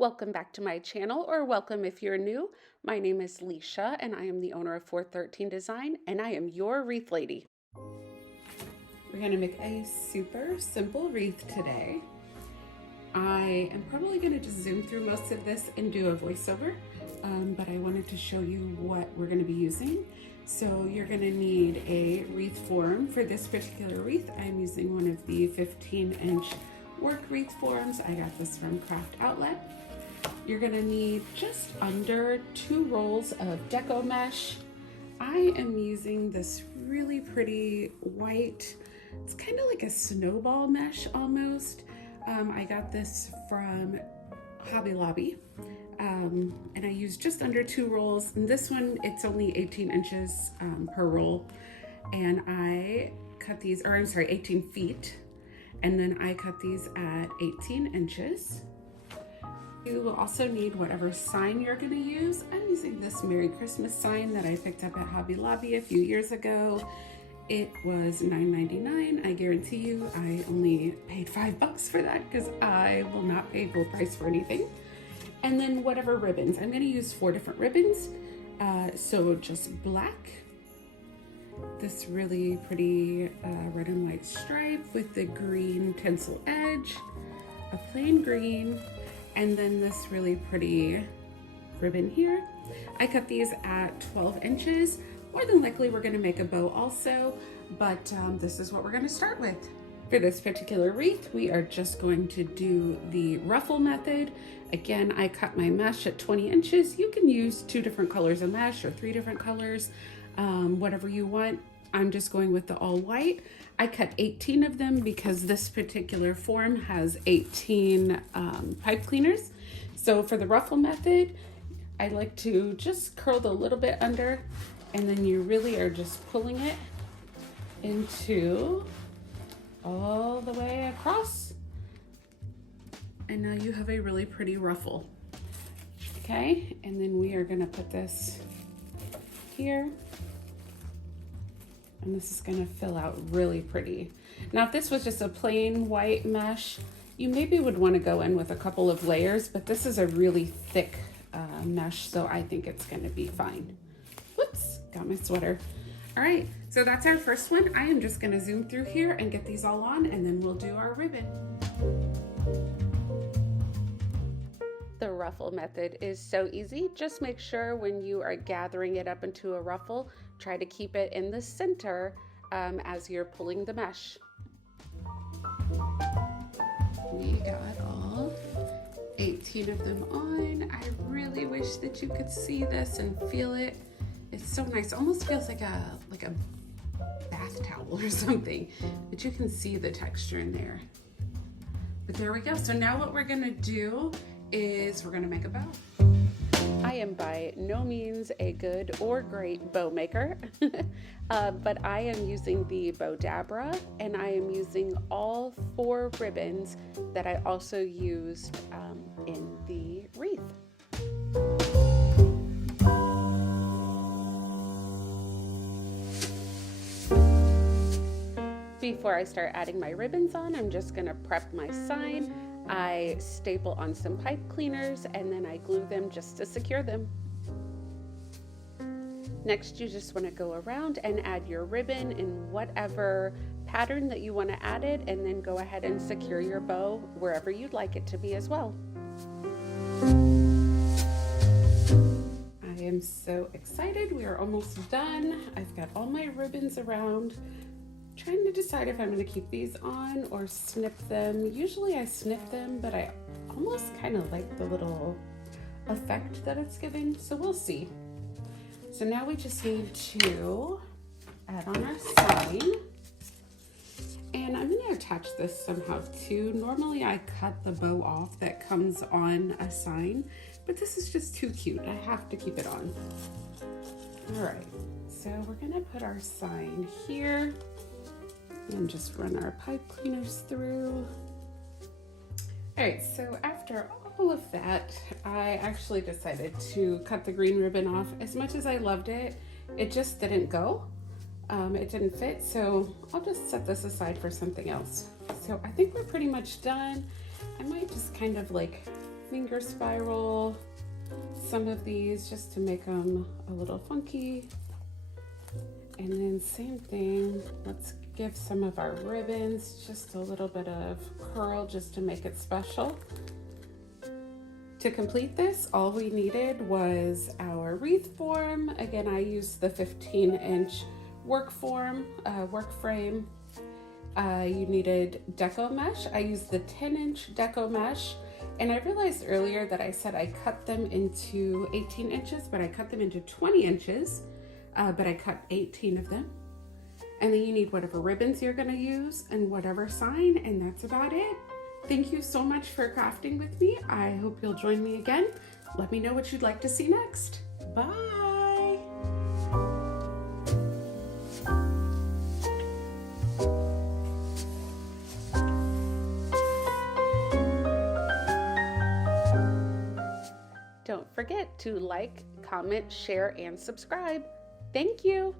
Welcome back to my channel, or welcome if you're new. My name is Leisha and I am the owner of 413 Design, and I am your wreath lady. We're going to make a super simple wreath today. I am probably going to just zoom through most of this and do a voiceover, but I wanted to show you what we're going to be using. So you're going to need a wreath form. For this particular wreath, I'm using one of the 15-inch work wreath forms. I got this from Craft Outlet. You're gonna need just under 2 rolls of deco mesh. I am using this really pretty white, it's kind of like a snowball mesh almost. I got this from Hobby Lobby, and I used just under 2 rolls. And this one, it's only 18 inches per roll. And I cut these, or I'm sorry, 18 feet. And then I cut these at 18 inches. You will also need whatever sign you're going to use. I'm using this Merry Christmas sign that I picked up at Hobby Lobby a few years ago. It was $9.99. I guarantee you I only paid $5 for that because I will not pay full price for anything. And then whatever ribbons. I'm going to use 4 different ribbons. So just black, this really pretty red and white stripe with the green tinsel edge, a plain green, and then this really pretty ribbon here. I cut these at 12 inches. More than likely we're gonna make a bow also, but this is what we're gonna start with. For this particular wreath, we are just going to do the ruffle method. Again, I cut my mesh at 20 inches. You can use 2 different colors of mesh or 3 different colors, whatever you want. I'm just going with the all white. I cut 18 of them because this particular form has 18 pipe cleaners. So for the ruffle method, I like to just curl a little bit under, and then you really are just pulling it into all the way across. And now you have a really pretty ruffle. Okay, and then we are gonna put this here. And this is gonna fill out really pretty. Now, if this was just a plain white mesh, you maybe would wanna go in with a couple of layers, but this is a really thick mesh, so I think it's gonna be fine. Whoops, got my sweater. All right, so that's our first one. I am just gonna zoom through here and get these all on, and then we'll do our ribbon. The ruffle method is so easy. Just make sure when you are gathering it up into a ruffle, try to keep it in the center as you're pulling the mesh. We got all 18 of them on. I really wish that you could see this and feel it. It's so nice. Almost feels like a bath towel or something, but you can see the texture in there. But there we go. So now what we're gonna do is we're gonna make a bow. I am by no means a good or great bow maker, but I am using the bow dabra, and I am using all 4 ribbons that I also used in the wreath. Before I start adding my ribbons on, I'm just gonna prep my sign. I staple on some pipe cleaners and then I glue them just to secure them. Next, you just want to go around and add your ribbon in whatever pattern that you want to add it, and then go ahead and secure your bow wherever you'd like it to be as well. I am so excited. We are almost done. I've got all my ribbons around. Trying to decide if I'm going to keep these on or snip them. Usually I snip them, but I almost kind of like the little effect that it's giving, so we'll see. So now we just need to add on our sign, and I'm going to attach this somehow too. Normally I cut the bow off that comes on a sign, but this is just too cute. I have to keep it on. All right, so we're going to put our sign here and just run our pipe cleaners through. All right, so after all of that, I actually decided to cut the green ribbon off. As much as I loved it, it just didn't go. It didn't fit, so I'll just set this aside for something else. So I think we're pretty much done. I might just kind of like finger spiral some of these just to make them a little funky. And then same thing, let's give some of our ribbons just a little bit of curl just to make it special. To complete this, all we needed was our wreath form. Again, I used the 15-inch work frame. You needed deco mesh. I used the 10-inch deco mesh. And I realized earlier that I said I cut them into 18 inches, but I cut them into 20 inches, but I cut 18 of them. And then you need whatever ribbons you're gonna use and whatever sign, and that's about it. Thank you so much for crafting with me. I hope you'll join me again. Let me know what you'd like to see next. Bye. Don't forget to like, comment, share, and subscribe. Thank you.